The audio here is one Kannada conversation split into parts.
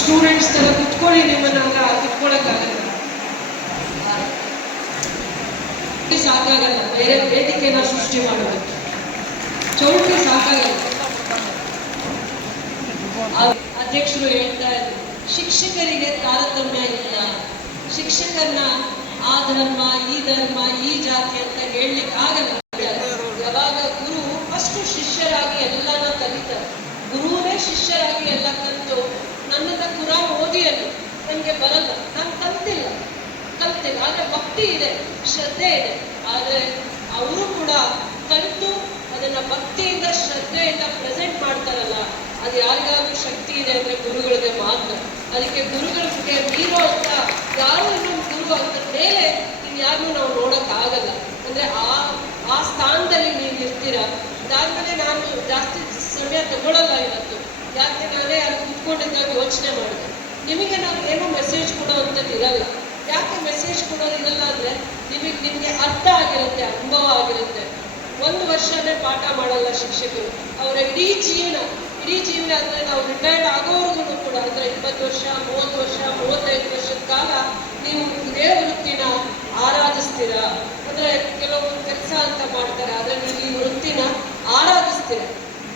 ಸ್ಟೂಡೆಂಟ್ಸ್ ತರ ಕುತ್ಕೊಳ್ಳಿ ನಿಮ್ಮನ್ನ ಕುತ್ಕೊಳ್ಳೋಕ್ಕಾಗಲ್ಲ, ಸಾಕಾಗಲ್ಲ. ಬೇರೆ ವೇದಿಕೆನ ಸೃಷ್ಟಿ ಮಾಡಬೇಕು, ಚೌಲ್ಟ್ರಿ ಸಾಕಾಗಲ್ಲ. ಅಧ್ಯಕ್ಷರು ಹೇಳ್ತಾ ಇದ್ರು, ಶಿಕ್ಷಕರಿಗೆ ತಾರತಮ್ಯ ಇಲ್ಲ, ಶಿಕ್ಷಕರನ್ನ ಆ ಧರ್ಮ ಈ ಧರ್ಮ ಈ ಜಾತಿ ಅಂತ ಹೇಳಲಿಕ್ಕೆ ಆಗಲ್ಲ. ಯಾವಾಗ ಗುರು ಫಸ್ಟ್ ಶಿಷ್ಯರಾಗಿ ಎಲ್ಲಾನ ಕಲಿತಾರೆ, ಗುರುವೇ ಶಿಷ್ಯರಾಗಿ ಎಲ್ಲ ಕಲಿತು ನನ್ನನ್ನ ಕುರಾನ್ ಓದಿ ಅಲ್ಲಿ ನನಗೆ ಬರಲ್ಲ, ನಾನು ಕಲ್ತಿಲ್ಲ ಆದ್ರೆ ಭಕ್ತಿ ಇದೆ, ಶ್ರದ್ಧೆ ಇದೆ. ಆದ್ರೆ ಅವರು ಕೂಡ ಕಲಿತು ಅದನ್ನ ಭಕ್ತಿಯಿಂದ ಶ್ರದ್ಧೆಯಿಂದ ಪ್ರೆಸೆಂಟ್ ಮಾಡ್ತಾರಲ್ಲ, ಅದು ಯಾರಿಗಾದ್ರೂ ಶಕ್ತಿ ಇದೆ ಅಂದ್ರೆ ಗುರುಗಳಿಗೆ ಮಾತ್ರ. ಅದಕ್ಕೆ ಗುರುಗಳಿಗೆ ಮೀರೋ ಅಂತ ಯಾರು ಇನ್ನೊಂದು ಗುರು ಅದ್ರ ಮೇಲೆ ಇನ್ಯಾರು ನಾವು ನೋಡಕ್ ಆಗಲ್ಲ. ಅಂದ್ರೆ ಆ ಸ್ಥಾನದಲ್ಲಿ ನೀವು ಇರ್ತೀರಾ. ಅದಾದ್ಮೇಲೆ ನಾನು ಜಾಸ್ತಿ ಸಮಯ ತಗೊಳ್ಳಲ್ಲ ಇವತ್ತು, ಯಾಕೆ ನಾನೇ ಅಲ್ಲಿ ಕುತ್ಕೊಂಡಿದ್ದಾಗ ಯೋಚನೆ ಮಾಡಿದೆ, ನಿಮಗೆ ನಾವು ಏನೋ ಮೆಸೇಜ್ ಕೊಡೋವಂಥದ್ದು ಇರಲ್ಲ. ಯಾಕೆ ಮೆಸೇಜ್ ಕೊಡೋದಿರಲ್ಲ ಅಂದ್ರೆ ನಿಮ್ಗೆ ಅರ್ಥ ಆಗಿರುತ್ತೆ, ಅನುಭವ ಆಗಿರುತ್ತೆ. 1 ವರ್ಷನೇ ಪಾಠ ಮಾಡಲ್ಲ ಶಿಕ್ಷಕರು, ಅವರ ಇಡೀ ಜೀವನ ಅಂದ್ರೆ ನಾವು ರಿಟೈರ್ಡ್ ಆಗೋವರೆಗೂ ಕೂಡ, ಅಂದ್ರೆ 20 ವರ್ಷ 30 ವರ್ಷ 35 ವರ್ಷದ ಕಾಲ ನೀವು ಇದೇ ವೃತ್ತಿನ ಆರಾಧಿಸ್ತೀರಾ. ಅಂದ್ರೆ ಕೆಲವೊಂದು ಕೆಲಸ ಅಂತ ಮಾಡ್ತಾರೆ, ಆದ್ರೆ ನೀವು ಈ ವೃತ್ತಿನ ಆರಾಧಿಸ್ತೀರ.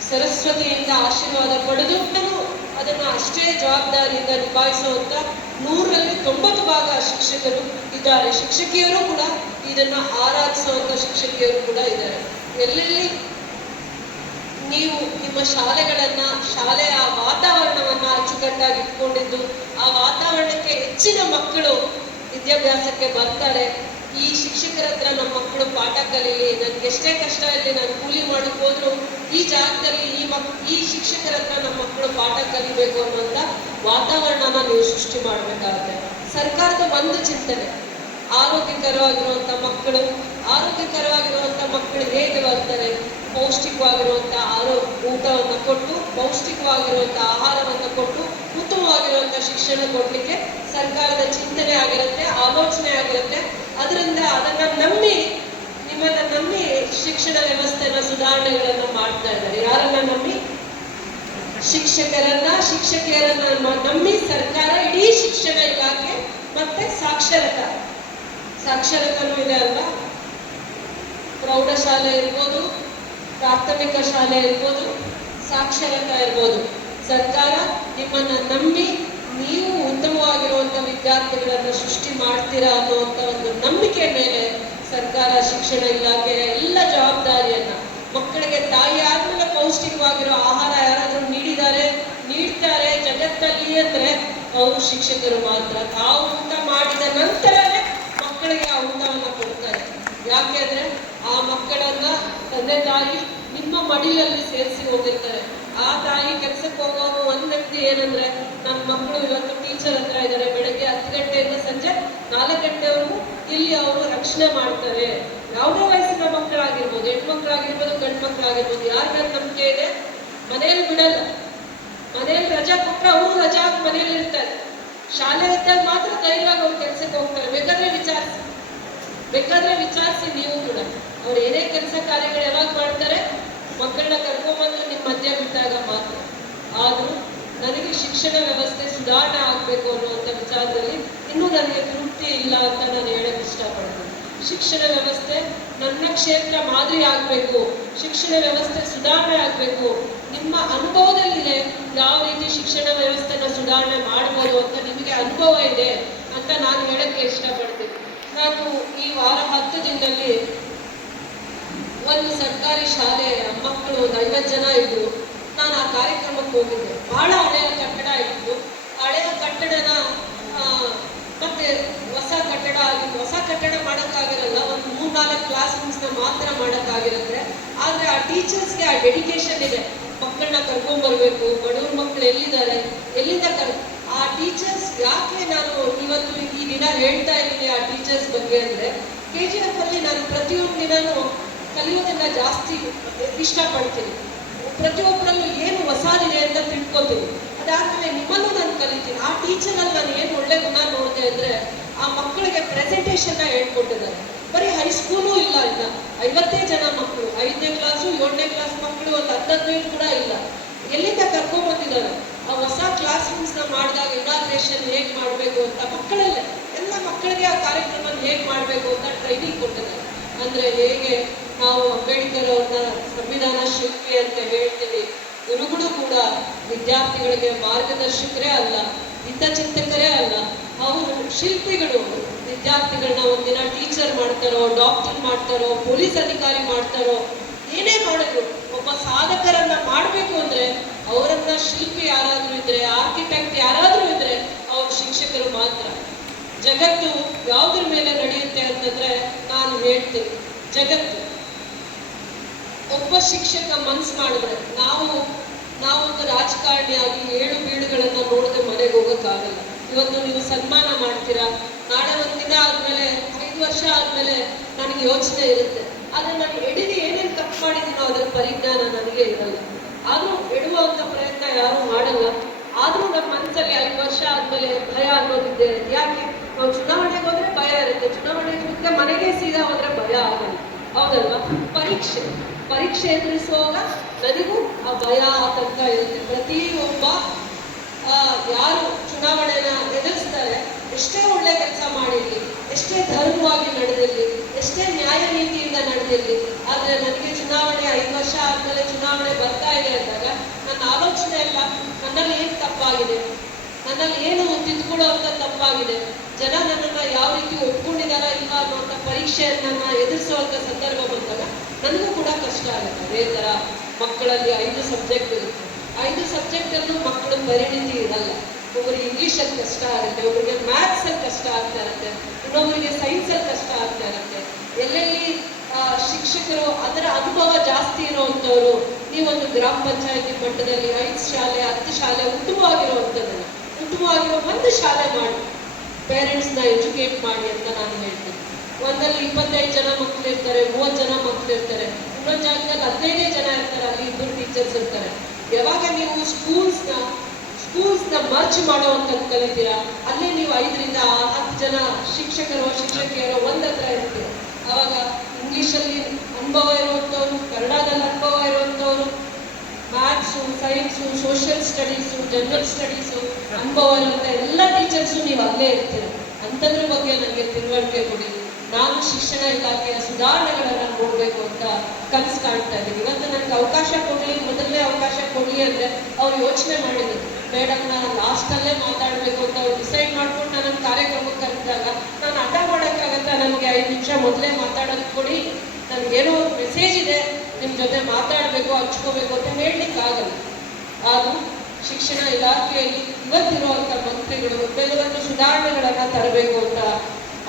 ಸರಸ್ವತಿಯಿಂದ ಆಶೀರ್ವಾದ ಪಡೆದು ಅದನ್ನ ಅಷ್ಟೇ ಜವಾಬ್ದಾರಿಯಿಂದ ನಿಭಾಯಿಸುವಂತ 100ರಲ್ಲಿ 90 ಭಾಗ ಶಿಕ್ಷಕರು ಇದ್ದಾರೆ. ಶಿಕ್ಷಕಿಯರು ಕೂಡ ಇದನ್ನ ಆರಾಧಿಸುವಂತ ಶಿಕ್ಷಕಿಯರು ಕೂಡ ಇದ್ದಾರೆ. ಎಲ್ಲೆಲ್ಲಿ ನೀವು ನಿಮ್ಮ ಶಾಲೆಯ ವಾತಾವರಣವನ್ನ ಅಚ್ಚುಕಟ್ಟಾಗಿ ಇಟ್ಕೊಂಡಿದ್ದು, ಆ ವಾತಾವರಣಕ್ಕೆ ಹೆಚ್ಚಿನ ಮಕ್ಕಳು ವಿದ್ಯಾಭ್ಯಾಸಕ್ಕೆ ಬರ್ತಾರೆ. ಈ ಶಿಕ್ಷಕರ ಹತ್ರ ನಮ್ಮ ಮಕ್ಕಳು ಪಾಠ ಕಲೀಲಿ, ನನ್ಗೆ ಎಷ್ಟೇ ಕಷ್ಟ ಇರಲಿ, ನಾನು ಕೂಲಿ ಮಾಡಕ್ ಹೋದ್ರು ಈ ಜಾಗದಲ್ಲಿ ಈ ಶಿಕ್ಷಕರ ಹತ್ರ ನಮ್ಮ ಮಕ್ಕಳು ಪಾಠ ಕಲಿಬೇಕು ಅನ್ನುವಂತ ವಾತಾವರಣನ ನೀವು ಸೃಷ್ಟಿ ಮಾಡ್ಬೇಕಾಗುತ್ತೆ. ಸರ್ಕಾರದ ಒಂದು ಚಿಂತನೆ, ಆರೋಗ್ಯಕರವಾಗಿರುವಂತ ಮಕ್ಕಳು ಹೇಗೆ ಬರ್ತಾರೆ, ಪೌಷ್ಟಿಕವಾಗಿರುವಂತ ಊಟವನ್ನು ಕೊಟ್ಟು, ಪೌಷ್ಟಿಕವಾಗಿರುವಂತ ಆಹಾರವನ್ನು ಕೊಟ್ಟು, ಉತ್ತಮವಾಗಿರುವಂತ ಶಿಕ್ಷಣ ಕೊಡ್ಲಿಕ್ಕೆ ಸರ್ಕಾರದ ಚಿಂತನೆ ಆಗಿರುತ್ತೆ, ಆಲೋಚನೆ ಆಗಿರುತ್ತೆ. ಅದರಿಂದ ನಿಮ್ಮನ್ನ ನಂಬಿ ಶಿಕ್ಷಣ ವ್ಯವಸ್ಥೆನ ಸುಧಾರಣೆಗಳನ್ನ ಮಾಡ್ತಾ ಇದ್ದಾರೆ. ಯಾರನ್ನ ನಂಬಿ? ಶಿಕ್ಷಕಿಯರನ್ನ ನಂಬಿ ಸರ್ಕಾರ ಇಡೀ ಶಿಕ್ಷಣ ಇಲಾಖೆ ಮತ್ತೆ ಸಾಕ್ಷರತನೂ ಇದೆ ಅಲ್ವಾ. ಪ್ರೌಢಶಾಲೆ ಇರ್ಬೋದು, ಪ್ರಾಥಮಿಕ ಶಾಲೆ ಇರ್ಬೋದು, ಸಾಕ್ಷರತಾ ಇರ್ಬೋದು, ಸರ್ಕಾರ ನಿಮ್ಮನ್ನ ನಂಬಿ ನೀವು ಉತ್ತಮವಾಗಿರುವಂತ ವಿದ್ಯಾರ್ಥಿಗಳನ್ನ ಸೃಷ್ಟಿ ಮಾಡ್ತೀರಾ ಅನ್ನುವಂತ ಒಂದು ನಂಬಿಕೆ ಮೇಲೆ ಸರ್ಕಾರ ಶಿಕ್ಷಣ ಇಲಾಖೆಯ ಎಲ್ಲ ಜವಾಬ್ದಾರಿಯನ್ನ ಮಕ್ಕಳಿಗೆ ತಾಯಿ ಆದ್ಮೇಲೆ ಪೌಷ್ಟಿಕವಾಗಿರೋ ಆಹಾರ ಯಾರಾದ್ರೂ ನೀಡ್ತಾರೆ ಜಗತ್ತಲ್ಲಿ ಅಂದ್ರೆ ಅವರು ಶಿಕ್ಷಕರು ಮಾತ್ರ. ತಾವು ಊಟ ಮಾಡಿದ ನಂತರನೇ ಮಕ್ಕಳಿಗೆ ಆ ಊಟವನ್ನ ಕೊಡ್ತಾರೆ. ಯಾಕೆ ಅಂದ್ರೆ ಆ ಮಕ್ಕಳನ್ನ ತಂದೆ ತಾಯಿ ನಿಮ್ಮ ಮಡಿಲಲ್ಲಿ ಸೇರಿಸಿ ಹೋಗಿರ್ತಾರೆ. ಆ ತಾಯಿ ಕೆಲ್ಸಕ್ಕೆ ಹೋಗುವಾಗ ಒಂದ್ ವ್ಯಕ್ತಿ ಏನಂದ್ರೆ, ನನ್ನ ಮಕ್ಕಳು ಇವತ್ತು ಟೀಚರ್ ಹತ್ರ ಇದ್ದಾರೆ, ಬೆಳಗ್ಗೆ 10 ಗಂಟೆಯಿಂದ ಸಂಜೆ 4 ಗಂಟೆವರೆಗೂ ಇಲ್ಲಿ ಅವರು ರಕ್ಷಣೆ ಮಾಡ್ತಾರೆ. ಯಾವುದೇ ವಯಸ್ಸಿನ ಮಕ್ಕಳಾಗಿರ್ಬೋದು, ಹೆಣ್ಮಕ್ಳಾಗಿರ್ಬೋದು, ಗಂಡು ಮಕ್ಕಳಾಗಿರ್ಬೋದು, ಯಾರ್ಯಾರು ನಂಬಿಕೆ ಇದೆ ಮನೆಯಲ್ಲಿ ಬಿಡಲ್ಲ. ಮನೆಯಲ್ಲಿ ರಜಾ ಕೊಟ್ಟರೆ ಅವರು ರಜಾ ಮನೆಯಲ್ಲಿ ಇರ್ತಾರೆ. ಶಾಲೆ ಇದ್ದಾಗ ಮಾತ್ರ ಧೈರ್ಯವಾಗಿ ಅವ್ರು ಕೆಲ್ಸಕ್ಕೆ ಹೋಗ್ತಾರೆ. ಬೇಕಾದ್ರೆ ವಿಚಾರಿಸಿ ನೀವು ಕೂಡ. ಅವ್ರು ಏನೇ ಕೆಲಸ ಕಾರ್ಯಗಳು ಯಾವಾಗ ಮಾಡ್ತಾರೆ, ಮಕ್ಕಳನ್ನ ಕರ್ಕೊಂಡ್ಬಂದು ನಿಮ್ಮ ಮಧ್ಯ ಬಿಟ್ಟಾಗ ಮಾತ್ರ. ಆದ್ರೂ ನನಗೆ ಶಿಕ್ಷಣ ವ್ಯವಸ್ಥೆ ಸುಧಾರಣೆ ಆಗ್ಬೇಕು ಅನ್ನುವಂಥ ವಿಚಾರದಲ್ಲಿ ಇನ್ನೂ ನನಗೆ ತೃಪ್ತಿ ಇಲ್ಲ ಅಂತ ನಾನು ಹೇಳಕ್ ಇಷ್ಟಪಡ್ತೀನಿ. ಶಿಕ್ಷಣ ವ್ಯವಸ್ಥೆ ನನ್ನ ಕ್ಷೇತ್ರ ಮಾದರಿ ಆಗ್ಬೇಕು, ಶಿಕ್ಷಣ ವ್ಯವಸ್ಥೆ ಸುಧಾರಣೆ ಆಗ್ಬೇಕು. ನಿಮ್ಮ ಅನುಭವದಲ್ಲಿದೆ ಯಾವ ರೀತಿ ಶಿಕ್ಷಣ ವ್ಯವಸ್ಥೆನ ಸುಧಾರಣೆ ಮಾಡ್ಬೋದು ಅಂತ ನಿಮಗೆ ಅನುಭವ ಇದೆ ಅಂತ ನಾನು ಹೇಳಕ್ಕೆ ಇಷ್ಟಪಡ್ತೀನಿ. ನಾನು ಈ ವಾರ 10 ದಿನದಲ್ಲಿ ಒಂದು ಸರ್ಕಾರಿ ಶಾಲೆ ಮಕ್ಕಳು ಒಂದು 50 ಜನ ಇದ್ರು. ನಾನು ಆ ಕಾರ್ಯಕ್ರಮಕ್ಕೆ ಹೋಗಿದ್ದೆ. ಬಹಳ ಹಳೆಯ ಕಟ್ಟಡ ಇತ್ತು. ಹಳೆಯ ಕಟ್ಟಡನ ಮತ್ತೆ ಹೊಸ ಕಟ್ಟಡ ಮಾಡೋಕ್ಕಾಗಿರಲ್ಲ. ಒಂದು 3-4 ಕ್ಲಾಸ್ ರೂಮ್ಸ್ನ ಮಾತ್ರ ಮಾಡೋಕ್ಕಾಗಿರುತ್ತೆ. ಆದ್ರೆ ಆ ಟೀಚರ್ಸ್ಗೆ ಆ ಡೆಡಿಕೇಶನ್ ಇದೆ. ಮಕ್ಕಳನ್ನ ಕರ್ಕೊಂಡ್ಬರ್ಬೇಕು, ಬಡವ್ರ ಮಕ್ಕಳು ಎಲ್ಲಿದ್ದಾರೆ, ಆ ಟೀಚರ್ಸ್ ಯಾಕೆ ನಾನು ಇವತ್ತು ಈ ದಿನ ಹೇಳ್ತಾ ಇದ್ದೀನಿ ಆ ಟೀಚರ್ಸ್ ಬಗ್ಗೆ ಅಂದ್ರೆ, KGF ಅಲ್ಲಿ ನಾನು ಪ್ರತಿಯೊಂದು ದಿನನೂ ಕಲಿಯೋದನ್ನ ಜಾಸ್ತಿ ಇಷ್ಟಪಡ್ತೀನಿ. ಪ್ರತಿಯೊಬ್ಬರಲ್ಲೂ ಏನು ಹೊಸದಿದೆ ಅಂತ ತಿಳ್ಕೊತೀನಿ. ಅದಾದ್ಮೇಲೆ ನಿಮ್ಮಲ್ಲೂ ನಾನು ಕಲಿತೀನಿ. ಆ ಟೀಚರಲ್ಲಿ ನಾನು ಏನು ಒಳ್ಳೆ ಗುಣ ನೋಡಿದೆ ಅಂದ್ರೆ, ಆ ಮಕ್ಕಳಿಗೆ ಪ್ರೆಸೆಂಟೇಷನ್ನ ಹೇಳ್ಕೊಟ್ಟಿದ್ದಾರೆ. ಬರೀ ಹೈಸ್ಕೂಲು ಇಲ್ಲ, ಇನ್ನ 50 ಜನ ಮಕ್ಕಳು, 5ನೇ ಕ್ಲಾಸು 7ನೇ ಕ್ಲಾಸ್ ಮಕ್ಕಳು, ಒಂದು 15 ಕೂಡ ಇಲ್ಲ. ಎಲ್ಲಿಂದ ಕರ್ಕೊಂಡ್ಬಂದಿದ್ದಾರೆ? ಆ ಹೊಸ ಕ್ಲಾಸ್ ರೂಮ್ಸ್ನ ಮಾಡಿದಾಗ ಸೋಷಲೈಸೇಷನ್ ಹೇಗೆ ಮಾಡಬೇಕು ಅಂತ ಮಕ್ಕಳಲ್ಲೇ ಎಲ್ಲ ಮಕ್ಕಳಿಗೆ ಆ ಕಾರ್ಯಕ್ರಮ ಹೇಗೆ ಮಾಡಬೇಕು ಅಂತ ಟ್ರೈನಿಂಗ್ ಕೊಟ್ಟಿದ್ದಾರೆ. ಅಂದ್ರೆ ಹೇಗೆ ನಾವು ಅಂಬೇಡ್ಕರ್ ಅವ್ರನ್ನ ಸಂವಿಧಾನ ಶಿಲ್ಪಿ ಅಂತ ಹೇಳ್ತೀವಿ, ಗುರುಗಳು ಕೂಡ ವಿದ್ಯಾರ್ಥಿಗಳಿಗೆ ಮಾರ್ಗದರ್ಶಕರೇ ಅಲ್ಲ, ಹಿತಚಿಂತಕರೇ ಅಲ್ಲ, ಅವರು ಶಿಲ್ಪಿಗಳು. ವಿದ್ಯಾರ್ಥಿಗಳನ್ನ ಒಂದಿನ ಟೀಚರ್ ಮಾಡ್ತಾರೋ, ಡಾಕ್ಟರ್ ಮಾಡ್ತಾರೋ, ಪೊಲೀಸ್ ಅಧಿಕಾರಿ ಮಾಡ್ತಾರೋ, ಏನೇ ಮಾಡಿದ್ರು ಒಬ್ಬ ಸಾಧಕರನ್ನ ಮಾಡಬೇಕು ಅಂದ್ರೆ ಅವರನ್ನ ಶಿಲ್ಪಿ ಯಾರಾದ್ರೂ ಇದ್ರೆ, ಆರ್ಕಿಟೆಕ್ಟ್ ಯಾರಾದ್ರೂ ಇದ್ರೆ ಅವ್ರ ಶಿಕ್ಷಕರು ಮಾತ್ರ. ಜಗತ್ತು ಯಾವುದ್ರ ಮೇಲೆ ನಡೆಯುತ್ತೆ ಅಂತಂದ್ರೆ ನಾನು ಹೇಳ್ತೀನಿ, ಜಗತ್ತು ಒಬ್ಬ ಶಿಕ್ಷಕ ಮನ್ಸು ಮಾಡಿದ್ರೆ ನಾವೊಂದು ರಾಜಕಾರಣಿಯಾಗಿ ಏಳು ಬೀಳುಗಳನ್ನ ನೋಡದೆ ಮನೆಗೆ ಹೋಗಕ್ಕಾಗಲ್ಲ. ಇವತ್ತು ನೀವು ಸನ್ಮಾನ ಮಾಡ್ತೀರಾ, ನಾಳೆ ಒಂದಿನ ಆದ್ಮೇಲೆ 5 ವರ್ಷ ಆದ್ಮೇಲೆ ನನಗೆ ಯೋಚನೆ ಇರುತ್ತೆ, ಆದ್ರೆ ನಾನು ಎಡಿಗೆ ಏನೇನು ತಪ್ಪು ಮಾಡಿದ್ದೀನೋ ಅದರ ಪರಿಜ್ಞಾನ ನನಗೆ ಇರಲ್ಲ. ಆದ್ರೂ ಎಡುವಂತ ಪ್ರಯತ್ನ ಯಾರು ಮಾಡಲ್ಲ. ಆದ್ರೂ ನಮ್ಮ ಮನಸ್ಸಲ್ಲಿ 5 ವರ್ಷ ಆದ್ಮೇಲೆ ಭಯ ಅನ್ನೋದಿದ್ದೆ. ಯಾಕೆ? ನಾವು ಚುನಾವಣೆಗೆ ಹೋದ್ರೆ ಭಯ ಇರುತ್ತೆ, ಚುನಾವಣೆಗೆ ಮುಂದೆ ಮನೆಗೆ ಸೀದಾ ಹೋದ್ರೆ ಭಯ ಆಗಲ್ಲ, ಹೌದಲ್ವಾ? ಪರೀಕ್ಷೆ ಎದುರಿಸುವಾಗ ನನಗೂ ಆ ಭಯ ಆತಂಕ ಇರುತ್ತೆ. ಪ್ರತಿಯೊಬ್ಬ ಯಾರು ಚುನಾವಣೆನ ಎದುರಿಸ್ತಾರೆ, ಎಷ್ಟೇ ಒಳ್ಳೆ ಕೆಲಸ ಮಾಡಿರ್ಲಿ, ಎಷ್ಟೇ ಧರ್ಮವಾಗಿ ನಡೆದಿರ್ಲಿ, ಎಷ್ಟೇ ನ್ಯಾಯ ನೀತಿಯಿಂದ ನಡೆದಿರ್ಲಿ, ಆದ್ರೆ ನನಗೆ ಚುನಾವಣೆ 5 ವರ್ಷ ಆದ್ಮೇಲೆ ಚುನಾವಣೆ ಬರ್ತಾ ಇದೆ ಅಂದಾಗ ನನ್ನ ಆಲೋಚನೆ ಎಲ್ಲ ನನ್ನಲ್ಲಿ ಏನು ತಪ್ಪಾಗಿದೆ, ನನ್ನಲ್ಲಿ ಏನು ತಿದ್ದುಕೊಳ್ಳುವಂತ ತಪ್ಪಾಗಿದೆ, ಜನ ನನ್ನನ್ನ ಯಾವ ರೀತಿ ಒಪ್ಕೊಂಡಿದಾರ ಇಲ್ಲ ಅನ್ನುವಂಥ ಪರೀಕ್ಷೆಯನ್ನ ಎದುರಿಸುವಂತ ಸಂದರ್ಭ ಬಂದಾಗ ನನಗೂ ಕೂಡ ಕಷ್ಟ ಆಗುತ್ತೆ. ಅದೇ ತರ ಮಕ್ಕಳಲ್ಲಿ 5 ಸಬ್ಜೆಕ್ಟ್ ಇರುತ್ತೆ, 5 ಸಬ್ಜೆಕ್ಟ್ ಅಲ್ಲೂ ಮಕ್ಕಳ ಪರಿಣಿತಿ ಇರಲ್ಲ. ಒಬ್ಬರಿಗೆ ಇಂಗ್ಲಿಷಲ್ಲಿ ಕಷ್ಟ ಆಗುತ್ತೆ, ಒಬ್ಬರಿಗೆ ಮ್ಯಾಥ್ಸ್ ಅಲ್ಲಿ ಕಷ್ಟ ಆಗ್ತಾ ಇರುತ್ತೆ, ಇನ್ನೊಬ್ಬರಿಗೆ ಸೈನ್ಸ್ ಅಲ್ಲಿ ಕಷ್ಟ ಆಗ್ತಾ ಇರುತ್ತೆ. ಎಲ್ಲೆಲ್ಲಿ ಶಿಕ್ಷಕರು ಅದರ ಅನುಭವ ಜಾಸ್ತಿ ಇರುವಂತವ್ರು, ನೀವೊಂದು ಗ್ರಾಮ ಪಂಚಾಯತಿ ಮಟ್ಟದಲ್ಲಿ 5 ಶಾಲೆ 10 ಶಾಲೆ ಉತ್ತಮವಾಗಿರುವಂಥದ್ದನ್ನ ಉತ್ತಮವಾಗಿರೋ ಒಂದು ಶಾಲೆ ಮಾಡಿ ಪೇರೆಂಟ್ಸ್ನ ಎಜುಕೇಟ್ ಮಾಡಿ ಅಂತ ನಾನು ಹೇಳ್ತೀನಿ. ಒಂದಲ್ಲಿ 25 ಜನ ಮಕ್ಕಳು ಇರ್ತಾರೆ, 30 ಜನ ಮಕ್ಕಳು ಇರ್ತಾರೆ, ಇನ್ನೊಂದು ಜಾಗದಲ್ಲಿ 15 ಜನ ಇರ್ತಾರೆ, ಅಲ್ಲಿ 2 ಟೀಚರ್ಸ್ ಇರ್ತಾರೆ. ಯಾವಾಗ ನೀವು ಸ್ಕೂಲ್ಸ್ನ ಮರ್ಚ್ ಮಾಡುವಂಥದ್ದು ಕಲಿತೀರಾ, ಅಲ್ಲೇ ನೀವು 5 ರಿಂದ 10 ಜನ ಶಿಕ್ಷಕಿಯರೋ ಒಂದತ್ರ ಇರ್ತೀರ. ಅವಾಗ ಇಂಗ್ಲಿಷಲ್ಲಿ ಅನುಭವ ಇರುವಂಥವ್ರು, ಕನ್ನಡದಲ್ಲಿ ಅನುಭವ ಇರುವಂಥವ್ರು, maths, science, social studies, general studies ಅನುಭವ ಇರುವಂಥ ಎಲ್ಲ ಟೀಚರ್ಸು ನೀವು ಅಲ್ಲೇ ಇರ್ತೀರ. ಅಂಥದ್ರ ಬಗ್ಗೆ ನನಗೆ ತಿಳುವಳಿಕೆ ಕೊಡಿ. ನಾನು ಶಿಕ್ಷಣ ಇಲಾಖೆಯ ಸುಧಾರಣೆಗಳನ್ನ ನೋಡ್ಬೇಕು ಅಂತ ಕನಸು ಕಾಣ್ತಾ ಇದ್ದೀನಿ. ಇವತ್ತು ನನಗೆ ಅವಕಾಶ ಕೊಡಲಿ, ಮೊದಲನೇ ಅವಕಾಶ ಕೊಡಲಿ ಅಂದ್ರೆ ಅವ್ರು ಯೋಚನೆ ಮಾಡಿದ್ರು, ಮೇಡಮ್ ನಾನು ಲಾಸ್ಟಲ್ಲೇ ಮಾತಾಡಬೇಕು ಅಂತ ಅವ್ರು ಡಿಸೈಡ್ ಮಾಡ್ಕೊಂಡು ನನ್ನ ಕಾರ್ಯಕ್ರಮಕ್ಕೆ ಕರೆದಾಗ ನಾನು ಹಠ ಮಾಡೋಕ್ಕಾಗತ್ತಾ, ನನಗೆ 5 ನಿಮಿಷ ಮೊದಲೇ ಮಾತಾಡೋದು ಕೊಡಿ, ನನಗೇನೋ ಒಂದು ಮೆಸೇಜ್ ಇದೆ, ನಿಮ್ಮ ಜೊತೆ ಮಾತಾಡಬೇಕು, ಹಂಚ್ಕೋಬೇಕು ಅಂತ ಹೇಳಲಿಕ್ಕೆ ಆಗಲ್ಲ. ಅದು ಶಿಕ್ಷಣ ಇಲಾಖೆಯಲ್ಲಿ ಇವತ್ತಿರುವಂಥ ಮಂತ್ರಿಗಳು ಕೆಲವೊಂದು ಸುಧಾರಣೆಗಳನ್ನ ತರಬೇಕು ಅಂತ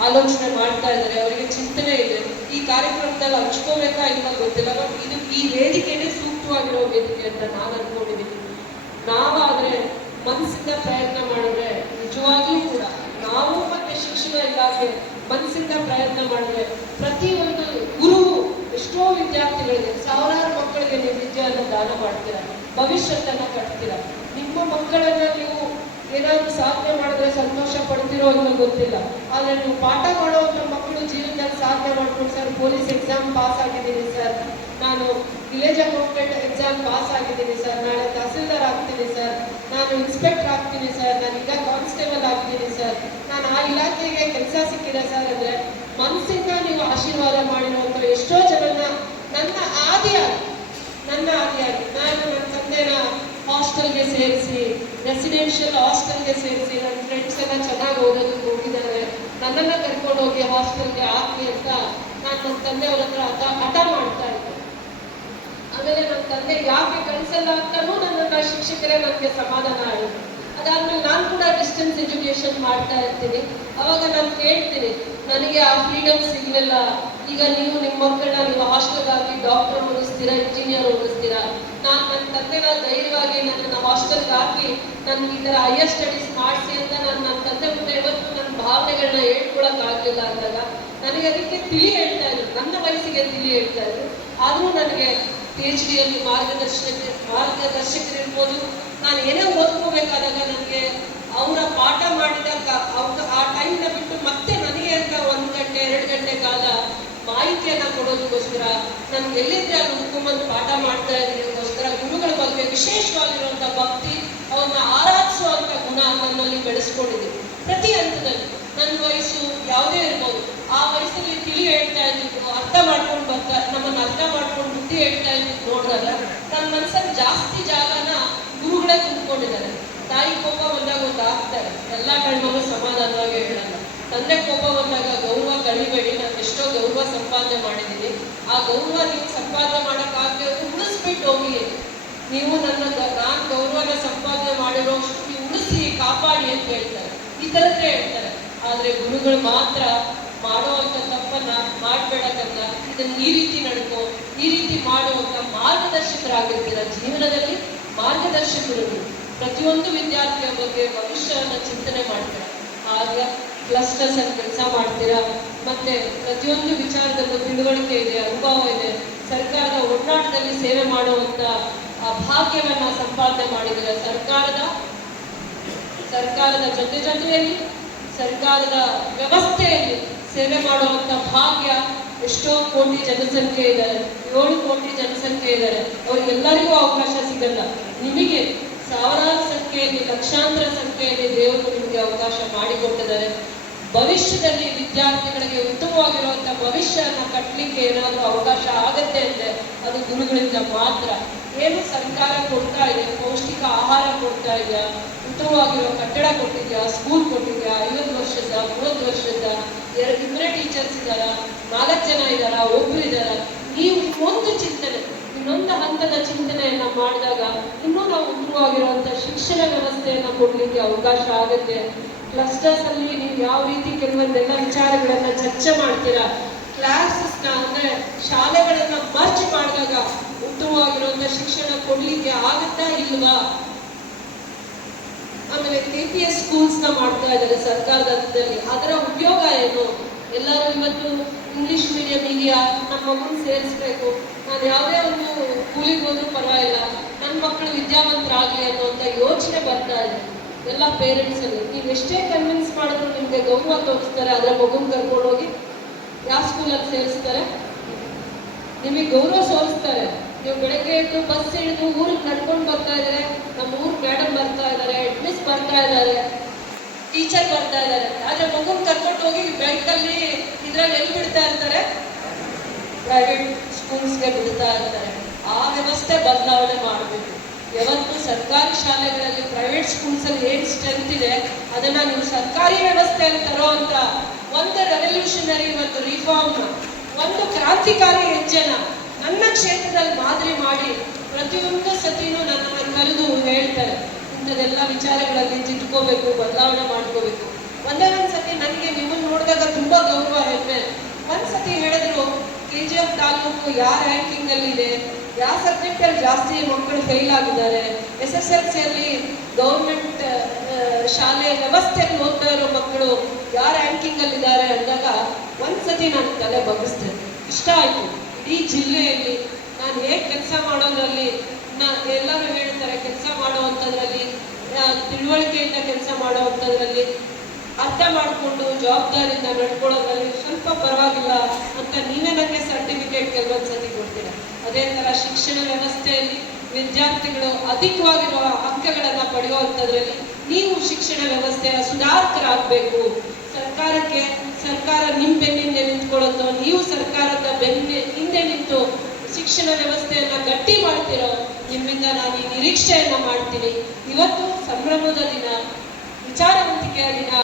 ಆಲೋಚನೆ ಮಾಡ್ತಾ ಇದ್ದಾರೆ. ಅವರಿಗೆ ಚಿಂತನೆ ಇದೆ. ಈ ಕಾರ್ಯಕ್ರಮದಲ್ಲಿ ಹಂಚ್ಕೋಬೇಕಾ ಇಲ್ಲ ಗೊತ್ತಿಲ್ಲ, ಬಟ್ ಇದು ಈ ವೇದಿಕೆನೇ ಸೂಕ್ತವಾಗಿರೋ ವೇದಿಕೆ ಅಂತ ನಾನು ಅನ್ಕೊಂಡಿದ್ದೀನಿ. ನಾವಾದ್ರೆ ಮನಸ್ಸಿಂದ ಪ್ರಯತ್ನ ಮಾಡಿದ್ರೆ ನಿಜವಾಗ್ಲೂ ಕೂಡ ನಾವು ಮತ್ತೆ ಶಿಕ್ಷಣ ಇಲಾಖೆ ಮನಸ್ಸಿಂದ ಪ್ರಯತ್ನ ಮಾಡಿದ್ರೆ ಪ್ರತಿಯೊಂದು ಗುರು ಎಷ್ಟೋ ವಿದ್ಯಾರ್ಥಿಗಳಿಗೆ, ಸಾವಿರಾರು ಮಕ್ಕಳಿಗೆ ನೀವು ವಿದ್ಯೆಯನ್ನು ದಾನ ಮಾಡ್ತೀರಾ, ಭವಿಷ್ಯತ್ತನ್ನ ಕಟ್ತೀರಾ. ನಿಮ್ಮ ಮಕ್ಕಳನ್ನ ನೀವು ಏನಾದ್ರು ಸಾಧನೆ ಮಾಡಿದ್ರೆ ಸಂತೋಷ ಪಡ್ತಿರೋ ಅನ್ನೋ ಗೊತ್ತಿಲ್ಲ, ಆದ್ರೆ ನೀವು ಪಾಠ ಮಾಡುವಂಥ ಮಕ್ಕಳು ಜೀವನದಲ್ಲಿ ಸಾಧನೆ ಮಾಡ್ಕೊಂಡು, ಸರ್ ಪೊಲೀಸ್ ಎಕ್ಸಾಮ್ ಪಾಸ್ ಆಗಿದ್ದೀನಿ ಸರ್, ನಾನು ವಿಲೇಜ್ ಅಕೌಂಟೆಂಟ್ ಎಕ್ಸಾಮ್ ಪಾಸ್ ಆಗಿದ್ದೀನಿ ಸರ್, ನಾಳೆ ತಹಸೀಲ್ದಾರ್ ಆಗ್ತೀನಿ ಸರ್, ನಾನು ಇನ್ಸ್ಪೆಕ್ಟರ್ ಆಗ್ತೀನಿ ಸರ್, ನಾನೀಗ ಕಾನ್ಸ್ಟೇಬಲ್ ಆಗ್ತೀನಿ ಸರ್, ನಾನು ಆ ಇಲಾಖೆಗೆ ಕೆಲಸ ಸಿಕ್ಕಿದೆ ಸರ್ ಅಂದ್ರೆ ಮನಸ್ಸಿಂದ ನೀವು ಆಶೀರ್ವಾದ ಮಾಡಿರುವಂಥ ಎಷ್ಟೋ ಜನನ್ನ ನನ್ನ ಆದಿಯಾಗಿ ನಾನು ನನ್ನ ತಂದೆನ ಹಾಸ್ಟೆಲ್ಗೆ ಸೇರಿಸಿ, ರೆಸಿಡೆನ್ಷಿಯಲ್ ಹಾಸ್ಟೆಲ್ಗೆ ಸೇರಿಸಿ, ನನ್ನ ಫ್ರೆಂಡ್ಸ್ ಎಲ್ಲ ಚೆನ್ನಾಗಿ ಓದೋದಕ್ಕೆ ಹೋಗಿದ್ದಾರೆ, ನನ್ನನ್ನು ಕರ್ಕೊಂಡು ಹೋಗಿ ಹಾಸ್ಟೆಲ್ಗೆ ಹಾಕಿ ಅಂತ ನಾನು ನನ್ನ ತಂದೆಯವ್ರ ಹತ್ರ ಹಠ ಮಾಡ್ತಾ ಇದ್ದೆ. ಆಮೇಲೆ ನನ್ನ ತಂದೆ ಯಾಕೆ ಕಳಿಸಲ್ಲ ಅಂತಾನೂ ನನ್ನನ್ನು ಶಿಕ್ಷಕರೇ ನನಗೆ ಸಮಾಧಾನ ಆಡಿದ್ರು. ಅದಾದ್ಮೇಲೆ ನಾನು ಕೂಡ ಡಿಸ್ಟೆನ್ಸ್ ಎಜುಕೇಶನ್ ಮಾಡ್ತಾ ಇರ್ತೀನಿ. ಅವಾಗ ನಾನು ಕೇಳ್ತೀನಿ, ನನಗೆ ಆ ಫ್ರೀಡಮ್ ಸಿಗಲಿಲ್ಲ, ಈಗ ನೀವು ನಿಮ್ಮ ಮಕ್ಕಳನ್ನ ನೀವು ಹಾಸ್ಟೆಲ್ ಆಗಿ ಡಾಕ್ಟರ್ ಓದಿಸ್ತೀರಾ, ಇಂಜಿನಿಯರ್ ಓದಿಸ್ತೀರಾ, ನಾನು ನನ್ನ ತಂದೆನ ಧೈರ್ಯವಾಗಿ ನನ್ನನ್ನು ಹಾಸ್ಟೆಲ್ಗೆ ಹಾಕಿ ನನ್ಗೆ ಈ ಥರ ಹೈಯರ್ ಸ್ಟಡೀಸ್ ಮಾಡಿಸಿ ಅಂತ ನಾನು ನನ್ನ ತಂದೆ ಮುಂದೆ ಇವತ್ತು ನನ್ನ ಭಾವನೆಗಳನ್ನ ಹೇಳ್ಕೊಳಕ್ ಆಗಲಿಲ್ಲ ಅಂದಾಗ ನನಗೆ ಅದಕ್ಕೆ ತಿಳಿ ಹೇಳ್ತಾ ಇದ್ರು, ನನ್ನ ವಯಸ್ಸಿಗೆ ತಿಳಿ ಹೇಳ್ತಾ ಇದ್ರು. ಆದರೂ ನನಗೆ PhD ಯಲ್ಲಿ ಮಾರ್ಗದರ್ಶಕರಿರ್ಬೋದು, ನಾನು ಏನೇ ಓದ್ಕೋಬೇಕಾದಾಗ ನನಗೆ ಅವರ ಪಾಠ ಮಾಡಿದ ಆ ಟೈಮ್ನ ಬಿಟ್ಟು ಮತ್ತೆ ನನಗೆ ಅಂತ 1 ಗಂಟೆ 2 ಗಂಟೆ ಕಾಲ ಮಾಹಿತಿಯನ್ನ ಕೊಡೋದಕ್ಕೋಸ್ಕರ ನನ್ಗೆ ಎಲ್ಲಿದ್ರೆ ಅಲ್ಲಿ ಹುಡ್ಕೊಂಬಂದು ಪಾಠ ಮಾಡ್ತಾ ಇರೋದಕ್ಕೋಸ್ಕರ ಗುರುಗಳ ಬಗ್ಗೆ ವಿಶೇಷವಾಗಿರುವಂಥ ಭಕ್ತಿ, ಅವನ್ನ ಆರಾಧಿಸುವಂಥ ಗುಣ ನನ್ನಲ್ಲಿ ಬೆಳೆಸ ನಡೆಸ್ಕೊಂಡಿದ್ದೀವಿ. ಪ್ರತಿ ಹಂತದಲ್ಲಿ ನನ್ನ ವಯಸ್ಸು ಯಾವುದೇ ಇರ್ಬೋದು, ಆ ವಯಸ್ಸಲ್ಲಿ ತಿಳಿ ಹೇಳ್ತಾ ಇದ್ದಿದ್ದು, ಅರ್ಥ ಮಾಡ್ಕೊಂಡು ನಮ್ಮನ್ನು ಅರ್ಥ ಮಾಡ್ಕೊಂಡು ಬುದ್ಧಿ ಹೇಳ್ತಾ ಇದ್ದಿದ್ದು ನೋಡಿದಾಗ ನನ್ನ ಮನಸ್ಸಲ್ಲಿ ಜಾಸ್ತಿ ಜಾಗನ ಗುರುಗಳೇ ತುಂಬಿಕೊಂಡಿದ್ದಾರೆ. ತಾಯಿ ಕೋಪ ಬಂದಾಗ ಒಂದು ಆಗ್ತಾರೆ, ಎಲ್ಲ ಕಣ್ಮಗಳು ಸಮಾಧಾನವಾಗಿ ಹೇಳಲ್ಲ. ತಂದೆ ಕೋಪ ಬಂದಾಗ ಗೌರವ ಕಳಿಬೇಡಿ, ನಾನು ಎಷ್ಟೋ ಗೌರವ ಸಂಪಾದನೆ ಮಾಡಿದ್ದೀನಿ, ಆ ಗೌರವ ನೀವು ಸಂಪಾದನೆ ಮಾಡೋಕ್ಕಾಗದೆ ಉಳಿಸ್ಬಿಟ್ಟು ಹೋಗಿ, ನೀವು ನಾನು ಗೌರವನ ಸಂಪಾದನೆ ಮಾಡಿರೋಷ್ಟು ನೀವು ಉಳಿಸಿ ಕಾಪಾಡಿ ಅಂತ ಹೇಳ್ತಾರೆ. ಈ ಥರದ್ದೇ ಹೇಳ್ತಾರೆ. ಆದರೆ ಗುರುಗಳು ಮಾತ್ರ ಮಾಡುವಂಥ ತಪ್ಪನ್ನ ಮಾಡಬೇಡಕ್ಕಂತ, ಇದನ್ನು ಈ ರೀತಿ ನಡ್ಕೋ, ಈ ರೀತಿ ಮಾಡುವಂಥ ಮಾರ್ಗದರ್ಶಕರಾಗಿರ್ತೀರ. ಜೀವನದಲ್ಲಿ ಮಾರ್ಗದರ್ಶಕರು ಪ್ರತಿಯೊಂದು ವಿದ್ಯಾರ್ಥಿಯ ಬಗ್ಗೆ ಭವಿಷ್ಯವನ್ನು ಚಿಂತನೆ ಮಾಡ್ತೀರ. ಆಗ ಕ್ಲಸ್ಟರ್ಸ್ ಅಲ್ಲಿ ಕೆಲಸ ಮಾಡ್ತೀರಾ, ಮತ್ತೆ ಪ್ರತಿಯೊಂದು ವಿಚಾರದಲ್ಲೂ ತಿಳುವಳಿಕೆ ಇದೆ, ಅನುಭವ ಇದೆ. ಸರ್ಕಾರದ ಒಡನಾಟದಲ್ಲಿ ಸೇವೆ ಮಾಡುವಂತ ಆ ಭಾಗ್ಯವನ್ನ ಸಂಪಾದನೆ ಮಾಡಿದರೆ, ಸರ್ಕಾರದ ಜೊತೆಯಲ್ಲಿ ಸರ್ಕಾರದ ವ್ಯವಸ್ಥೆಯಲ್ಲಿ ಸೇವೆ ಮಾಡುವಂತ ಭಾಗ್ಯ ಎಷ್ಟೋ ಕೋಟಿ ಜನಸಂಖ್ಯೆ ಇದ್ದಾರೆ, 7 ಕೋಟಿ ಜನಸಂಖ್ಯೆ ಇದ್ದಾರೆ. ಅವ್ರಿಗೆಲ್ಲರಿಗೂ ಅವಕಾಶ ಸಿಗಲ್ಲ. ನಿಮಗೆ ಸಾವಿರಾರು ಸಂಖ್ಯೆಯಲ್ಲಿ, ಲಕ್ಷಾಂತರ ಸಂಖ್ಯೆಯಲ್ಲಿ ದೇವರು ನಿಮಗೆ ಅವಕಾಶ ಮಾಡಿಕೊಟ್ಟಿದ್ದಾರೆ. ಭವಿಷ್ಯದಲ್ಲಿ ವಿದ್ಯಾರ್ಥಿಗಳಿಗೆ ಉತ್ತಮವಾಗಿರುವಂತಹ ಭವಿಷ್ಯನ ಕಟ್ಟಲಿಕ್ಕೆ ಏನಾದರೂ ಅವಕಾಶ ಆಗತ್ತೆ ಅಂದ್ರೆ ಅದು ಗುರುಗಳಿಂದ ಮಾತ್ರ. ಏನು ಸರ್ಕಾರ ಕೊಡ್ತಾ ಇದೆ, ಪೌಷ್ಟಿಕ ಆಹಾರ ಕೊಡ್ತಾ ಇದೆಯಾ, ಉತ್ತಮವಾಗಿರೋ ಕಟ್ಟಡ ಕೊಟ್ಟಿದ್ಯಾ, ಸ್ಕೂಲ್ ಕೊಟ್ಟಿದ್ಯಾ, 50 ವರ್ಷದ 30 ವರ್ಷದ, 2 ಟೀಚರ್ಸ್ ಇದ್ದಾರ, 4 ಜನ ಇದ್ದಾರ, ಒಬ್ರು ಇದ್ದಾರ, ನೀವು ಒಂದು ಚಿಂತನೆ, ಇನ್ನೊಂದು ಹಂತದ ಚಿಂತನೆಯನ್ನ ಮಾಡಿದಾಗ ಇನ್ನೂ ನಾವು ಉತ್ತಮವಾಗಿರುವಂತಹ ಶಿಕ್ಷಣ ವ್ಯವಸ್ಥೆಯನ್ನ ಕೊಡ್ಲಿಕ್ಕೆ ಅವಕಾಶ ಆಗುತ್ತೆ. ಕ್ಲಸ್ಟರ್ಸ್ ಅಲ್ಲಿ ನೀವು ಯಾವ ರೀತಿ ಕೆಲವೊಂದೆಲ್ಲ ವಿಚಾರಗಳನ್ನ ಚರ್ಚೆ ಮಾಡ್ತೀರಾ, ಕ್ಲಾಸಸ್ನ ಅಂದ್ರೆ ಶಾಲೆಗಳನ್ನ ಮರ್ಜ್ ಮಾಡಿದಾಗ ಉತ್ತಮವಾಗಿರುವಂತ ಶಿಕ್ಷಣ ಕೊಡ್ಲಿಕ್ಕೆ ಆಗತ್ತಾ ಇಲ್ವಾ? ಆಮೇಲೆ KPS ಸ್ಕೂಲ್ಸ್ ನ ಮಾಡ್ತಾ ಇದ್ದಾರೆ ಸರ್ಕಾರದ ಹಂತದಲ್ಲಿ. ಅದರ ಉಪಯೋಗ ಏನು? ಎಲ್ಲರೂ ಇವತ್ತು ಇಂಗ್ಲಿಷ್ ಮೀಡಿಯಂ ಇದೆಯಾ, ನಮ್ಮ ಮಗನ ಸೇರಿಸ್ಬೇಕು, ನಾನು ಯಾವುದೇ ಒಂದು ಕೂಲಿಗೆ ಹೋದ್ರೂ ಪರವಾಗಿಲ್ಲ, ನನ್ನ ಮಕ್ಕಳು ವಿದ್ಯಾವಂತರಾಗಲಿ ಅನ್ನುವಂಥ ಯೋಚನೆ ಬರ್ತಾ ಇದೆ ಎಲ್ಲ ಪೇರೆಂಟ್ಸ್ ಅಲ್ಲಿ. ನೀವು ಎಷ್ಟೇ ಕನ್ವಿನ್ಸ್ ಮಾಡಿದ್ರು ನಿಮ್ಗೆ ಗೌರವ ತೋರಿಸ್ತಾರೆ, ಅದರ ಮಗುನ ಕರ್ಕೊಂಡೋಗಿ ಯಾವ ಸ್ಕೂಲಲ್ಲಿ ಸೇರಿಸ್ತಾರೆ, ನಿಮಗೆ ಗೌರವ ಸೋರಿಸ್ತಾರೆ. ನೀವು ಬೆಳಗ್ಗೆ ಎದ್ದು ಬಸ್ ಹಿಡಿದು ಊರಿಗೆ ನಡ್ಕೊಂಡು ಬರ್ತಾ ಇದ್ದಾರೆ, ನಮ್ಮ ಊರ್ ಮೇಡಮ್ ಬರ್ತಾ ಇದ್ದಾರೆ, ಹೆಡ್ ಮಿಸ್ ಬರ್ತಾ ಇದ್ದಾರೆ, ಟೀಚರ್ ಬರ್ತಾ ಇದ್ದಾರೆ. ಆದ್ರೆ ಮಗುನ್ ಕರ್ಕೊಂಡು ಹೋಗಿ ಬ್ಯಾಂಕಲ್ಲಿ ಇದ್ರಲ್ಲಿ ಎಲ್ಲಿ ಬಿಡ್ತಾ ಇರ್ತಾರೆ, ಪ್ರೈವೇಟ್ ಸ್ಕೂಲ್ಸ್ಗೆ ಬಿಡ್ತಾ ಇರ್ತಾರೆ. ಆ ವ್ಯವಸ್ಥೆ ಬದಲಾವಣೆ ಮಾಡಬೇಕು. ಯಾವತ್ತು ಸರ್ಕಾರಿ ಶಾಲೆಗಳಲ್ಲಿ ಪ್ರೈವೇಟ್ ಸ್ಕೂಲ್ಸ್ ಅಲ್ಲಿ ಏನ್ ಸ್ಟ್ರೆಂತ್ ಇದೆ ಅದನ್ನ ನೀವು ಸರ್ಕಾರಿ ವ್ಯವಸ್ಥೆಯಲ್ಲಿ ತರೋ ಅಂತ ಒಂದು ರೆವಲ್ಯೂಷನರಿ, ಒಂದು ರಿಫಾರ್ಮ್, ಒಂದು ಕ್ರಾಂತಿಕಾರಿ ಹೆಜ್ಜೆನ ನನ್ನ ಕ್ಷೇತ್ರದಲ್ಲಿ ಮಾದರಿ ಮಾಡಿ ಪ್ರತಿಯೊಂದು ಸತಿನೂ ನನ್ನನ್ನು ಕರೆದು ಹೇಳ್ತಾರೆ. ಇಂಥದೆಲ್ಲ ವಿಚಾರಗಳಲ್ಲಿ ತಿದ್ಕೋಬೇಕು, ಬದಲಾವಣೆ ಮಾಡ್ಕೋಬೇಕು. ಒಂದೇ ಒಂದ್ಸತಿ ನನಗೆ ನಿಮ್ಮನ್ನು ನೋಡಿದಾಗ ತುಂಬಾ ಗೌರವ, ಹೆಮ್ಮೆ. ಒಂದ್ಸತಿ ಹೇಳಿದ್ರು KGF ತಾಲೂಕು ಯಾವ ರ್ಯಾಂಕಿಂಗ್ ಅಲ್ಲಿ ಇದೆ, ಯಾವ ಸಬ್ಜೆಕ್ಟ್ ಅಲ್ಲಿ ಜಾಸ್ತಿ ಮಕ್ಕಳು ಫೇಲ್ ಆಗಿದ್ದಾರೆ, SSLC ಅಲ್ಲಿ ಗೌರ್ಮೆಂಟ್ ಶಾಲೆ ವ್ಯವಸ್ಥೆಯಲ್ಲಿ ಓದ್ತಾ ಇರೋ ಮಕ್ಕಳು ಯಾವ ರ್ಯಾಂಕಿಂಗ್ ಅಲ್ಲಿ ಇದ್ದಾರೆ ಅಂದಾಗ ಒಂದ್ಸತಿ ನಾನು ತಲೆ ಬಗ್ಗಿಸ್ತೇನೆ. ಇಷ್ಟ ಆಯ್ತು. ಇಡೀ ಜಿಲ್ಲೆಯಲ್ಲಿ ನಾನು ಹೇಗೆ ಕೆಲಸ ಮಾಡೋದ್ರಲ್ಲಿ, ಎಲ್ಲರೂ ಹೇಳ್ತಾರೆ ಕೆಲಸ ಮಾಡುವಂಥದ್ರಲ್ಲಿ, ತಿಳುವಳಿಕೆಯಿಂದ ಕೆಲಸ ಮಾಡುವಂಥದ್ರಲ್ಲಿ, ಅರ್ಥ ಮಾಡಿಕೊಂಡು ಜವಾಬ್ದಾರಿಯಿಂದ ನಡ್ಕೊಳ್ಳೋದ್ರಲ್ಲಿ ಸ್ವಲ್ಪ ಪರವಾಗಿಲ್ಲ ಅಂತ ನೀವೇ ನನಗೆ ಸರ್ಟಿಫಿಕೇಟ್ ಕೆಲವೊಂದ್ಸತಿ ಕೊಡ್ತೀರಾ. ಅದೇ ಥರ ಶಿಕ್ಷಣ ವ್ಯವಸ್ಥೆಯಲ್ಲಿ ವಿದ್ಯಾರ್ಥಿಗಳು ಅಧಿಕವಾಗಿರುವ ಅಂಕಗಳನ್ನು ಪಡೆಯುವಂಥದ್ರಲ್ಲಿ ನೀವು ಶಿಕ್ಷಣ ವ್ಯವಸ್ಥೆಯ ಸುಧಾರಕರಾಗಬೇಕು. ಸರ್ಕಾರ ನಿಮ್ಮ ಬೆನ್ನಿಂದ ನಿಂತ್ಕೊಳ್ಳುತ್ತೋ, ನೀವು ಸರ್ಕಾರದ ಹಿಂದೆ ನಿಂತು ಶಿಕ್ಷಣ ವ್ಯವಸ್ಥೆಯನ್ನ ಗಟ್ಟಿ ಮಾಡ್ತಿರೋ, ನಿಮ್ಮಿಂದ ನಾನು ಈ ನಿರೀಕ್ಷೆಯನ್ನ ಮಾಡ್ತೀನಿ. ಇವತ್ತು ಸಂಭ್ರಮದ ದಿನ, ವಿಚಾರವಂತಿಕೆಯ ದಿನ.